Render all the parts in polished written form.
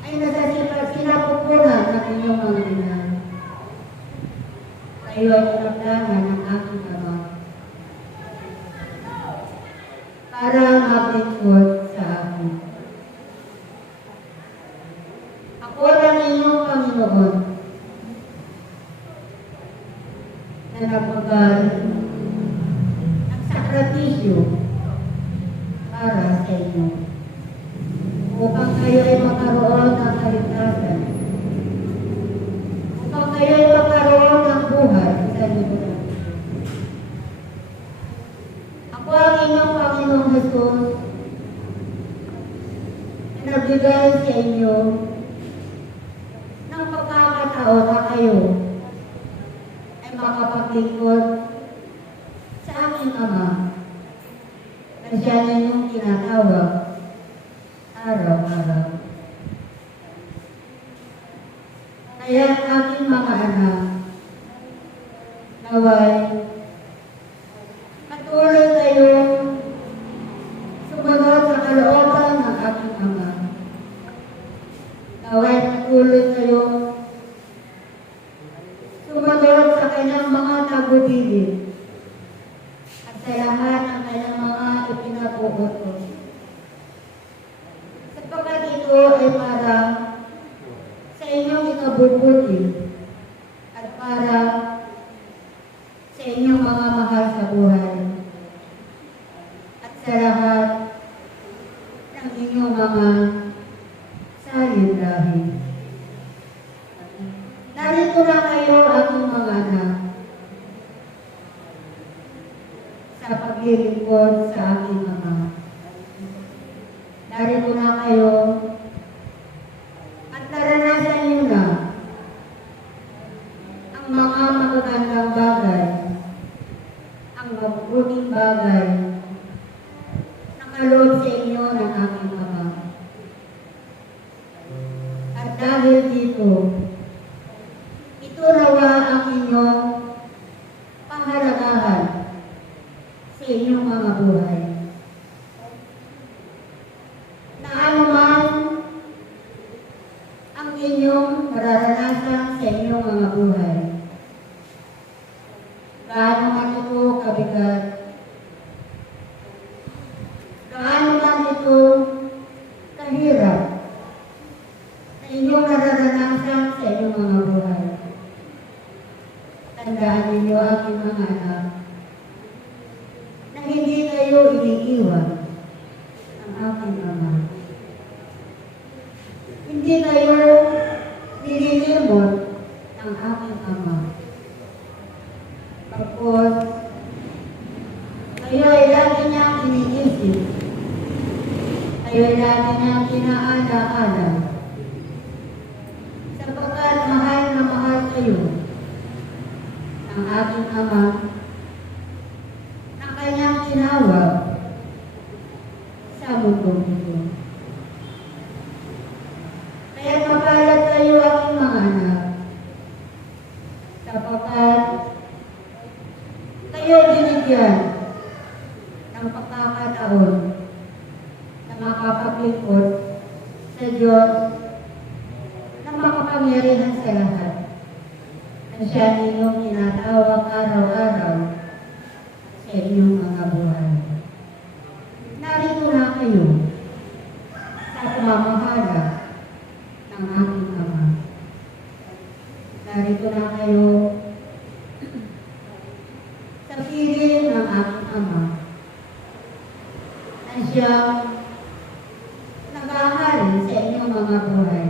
Ay nasa sinapupunan natin inyong mga ina. Kayo ay pinaglanan ng aking Ama para maglingkod sa akin. Ako lang inyong Panginoon na nagpagal ng sakripisyo para sa inyo upang kayo ay magkaroon ng kaligtasan, upang kayo ay magkaroon ng buhay sa lipunan. Ako ang inyong Panginoong Jesus na nagbigay sa inyo ng pagkakataon na kayo ay makapaglingkod sa aking Ama na siya ninyong tinatawag araw-araw. Kaya aking mga anak, naway patuloy kayong sumunod sa kalooban ng aking Ama. Naway patuloy kayong sumunod sa kanyang mga tagubilin at sa lahat ng kanyang mga ipinabuutos. Sapagkat ito ay para sa inyong ikabubuti at para sa inyong mga mahal sa buhay at sa lahat ng inyong mga salin-lahi. Narito na kayo, aking mga anak, sa paglilingkod sa aking Ama. Narito na kayo at naranasan niyo na ang mga magagandang bagay, ang mabubuting bagay na kaloob sa inyo ng aking Ama. At dahil dito, ito nawa ang inyong pahalagahan sa inyong mga buhay. Na anuman ang inyong mararanasan sa inyong mga buhay, gaano man ito kabigat, gaano man ito kahirap na inyong nararanasan sa inyong mga buhay, tandaan ninyo, aking mga anak, na hindi kayo iniiwan ng aking Ama. Hindi kayo nililimot ng aking Ama. Pagkos, kayo ay lagi niyang iniisip, kayo ay lagi niyang kinaala-ala, sapagkat mahal na mahal kayo ng aking Ama na kanyang tinawag sa mundong ito. Kaya mapalad kayo, aking mga anak, sapagkat kayo binigyan ng pagkakataon na makapaglingkod sa Diyos na makapangyarihan sa lahat, na siya ninyong tinatawag araw-araw sa inyong mga buhay. Narito na kayo sa pamamahala ng aking Ama. Narito na kayo sa piling ng aking Ama na siyang nag-ahalin sa inyong mga buhay.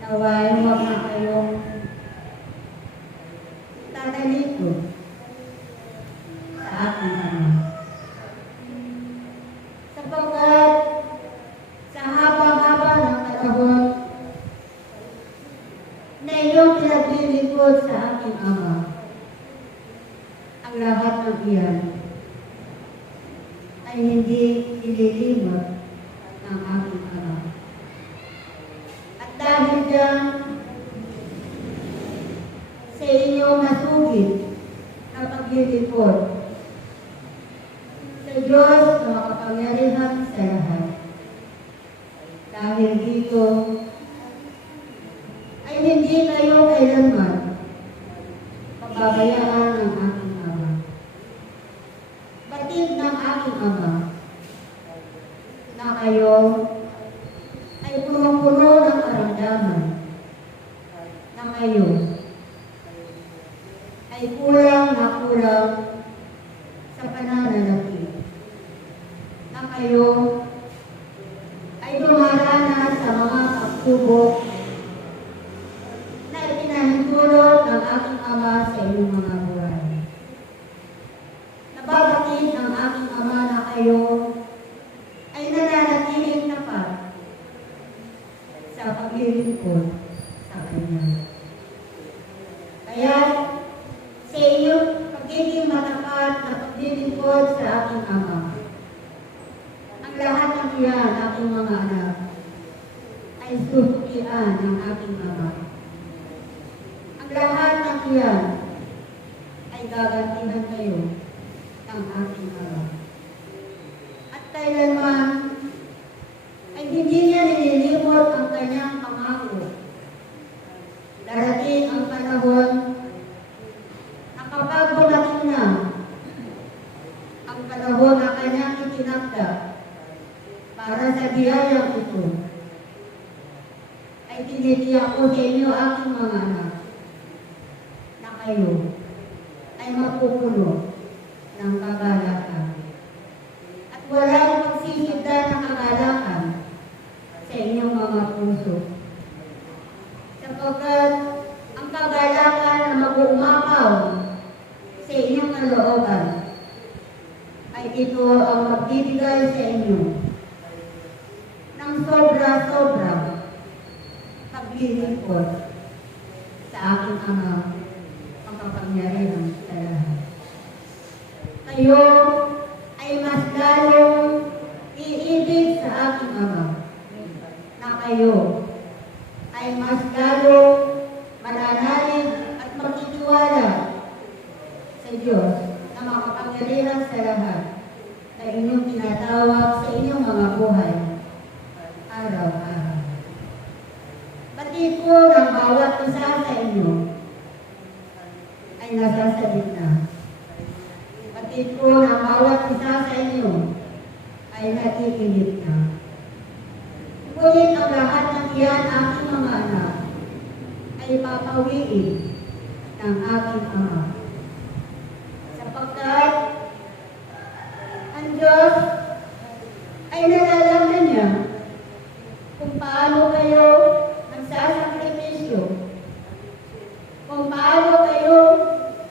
Naway huwag na kayong tatalito sa aking Ama. Sapagkat sa habang-haba ng panahon na inyong pinaglilingkod sa aking Ama, ang lahat ng iyan ay hindi ililimot ng aking Ama. At dahil dyan, sa inyong nasugid na paglilingkod sa Diyos na makapangyarihan sa lahat. Dahil dito, hindi kayo kailanman pababayaan ng aking Ama. Batid ng aking Ama na kayo ay punong-puno ng karamdaman, na kayo ay kulang na kulang sa pananalapi, na kayo ay dumaranas sa mga pagsubok na ipinahintulot ng aking Ama sa inyong mga buhay. Nababatid ng aking Ama na kayo ay nananatiling tapat sa paglilingkod sa Kanya. Kaya sa inyong pagiging matapat na paglilingkod sa aking Ama, ang lahat ng iyan, aking mga anak, ay susuklian ng aking Ama. Ang lahat ng iyan ay gagantihan kayo ng aking Ama. At kailanman ay hindi niya nililimot ang kanyang pangako. Darating ang panahon na kapag dumating na ang panahon na kanyang itinakda para sa biyayang ito, ay tinitiyak ko sa inyo, aking mga anak, na kayo ay mapupuno ng kagalakan. At walang magsisigda ng kagalakan sa inyong mga puso. Sapagkat ang kagalakan na mag-uumapaw sa inyong kalooban ay ito ang magbibigay sa inyo ng sobra-sobra paglilingkod sa aking Ama ang kapangyarihan sa lahat. Kayo ay mas lalong iibig sa aking Ama, na kayo ay mas lalong mananalig at magtitiwala sa Diyos na makapangyarihan sa lahat na inyong tinatawag sa inyong mga buhay araw-araw. Batid ko ng bawat isa sa inyo ay nasasalit na. Batid ko ng bawat isa sa inyo ay nakikinig na. Ngunit ang lahat ng iyan, aking mga anak, ay papawiin ng aking Ama. Sapagkat ang Diyos ay nalalaman niya kung paano kayo nagsasakripisyo, kung paano kayo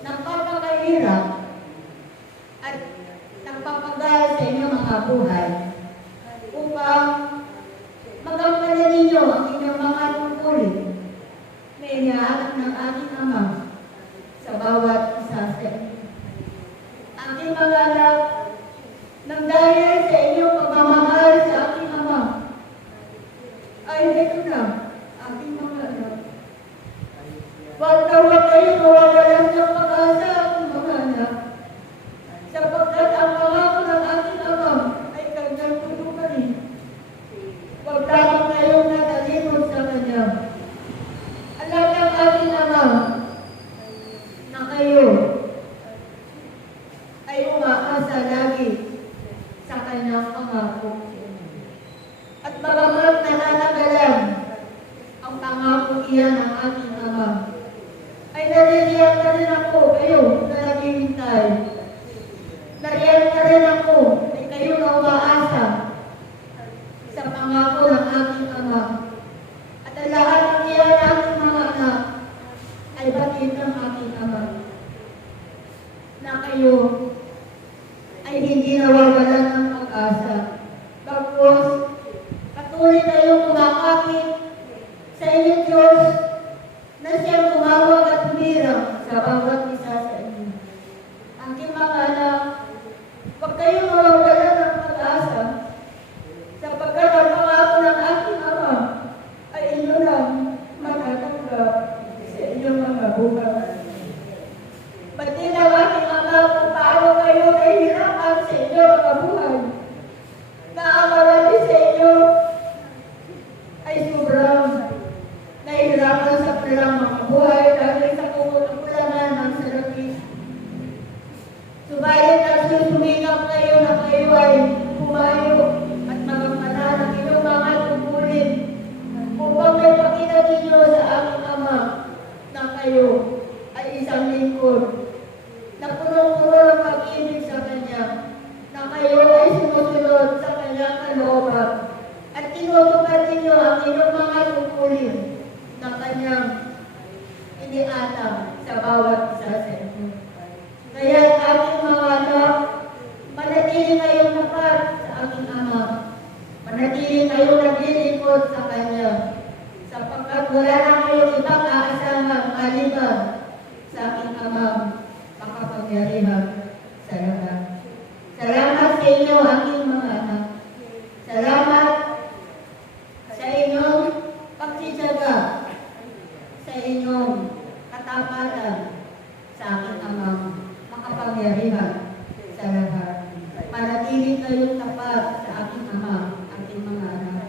nagpapakahirap at nagpapagal sa inyong mga buhay upang magampanan ninyo ang inyong mga tungkulin na iniaalok ng aking Ama sa bawat isa sa inyo. Aking mga anak, nang dahil sa inyong pagmamahal sa aking Ama, ay ito na, aking mga anak. Huwag na huwag kayo mawawalan ng pag-asa, aking mga anak, sapagkat ang pangako ng aking Ama ay kanyang tutuparin. Huwag lamang kayong natalimod sa Kanya. Alam ng aking Ama na kayo ay umaasa lagi sa Kanyang pangako. At bagamat nananagalan ang pangako iyan ng aking Ama, ay naririyan na rin ako kayo na naghihintay. Nariyan na rin ako ay kayo na umaasa sa pangako ng aking Ama. At ang lahat ng iyan ng aking mga anak ay batid ng aking Ama na kayo ay hindi nawawalan ng pag-asa. Bagkus, patuloy kayong kumakapit sa inyong Diyos na siyang tumawag at humirang sa bawat isa sa inyo. Aking mga anak, huwag kayong mawawalan ng pag-asa sapagkat ang pangako ng aking Ama ay inyo lang matatanggap sa inyong mga buhay. Pati na aking Ama kung paano kayo nahihirapan sa inyong mga buhay, na ang marami sa inyo ay sobrang nahihirapan sa kanilang mga buhay dahil sa kukulangan ng salapi. Subalit nagsusumikap kayo na kayo ay humayo at magpapala ng inyong mga tungkulin upang may pakita ninyo sa aking Ama na kayo ay isang lingkod na punong-puno ng pag-ibig sa Kanya, na kayo ay sumusunod sa Kanyang kalooban at tinutupad ninyo ang inyong mga tungkulin na Kanyang iniatang sa bawat isa sa inyo. Kaya aking mga anak, manatili kayong tapat sa aking Ama. Manatili kayong naglilingkod sa Kanya, sapagkat wala na kayong ibang aasamang maliban sa aking Ama, makapangyarihan sa lahat. Salamat sa inyo, aking mga anak. Salamat sa inyong pagsisyaga, sa inyong katapatan sa aking Ama, makapangyarihan sa lahat. Manatili kayong tapat sa aking Ama, aking mga anak.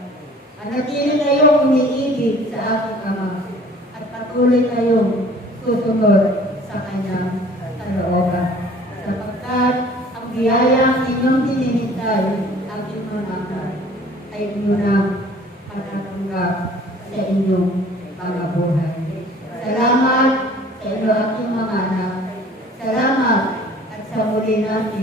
Manatili kayong umiibig sa aking Ama at patuloy kayong susunod sa Kanyang kalooban. Sapagkat ang biyayang inyong hinihintay, aking mga anak, ay inyo na matatanggap sa inyong mga buhay. Salamat sa inyo, aking mga anak. Salamat at sa muli natin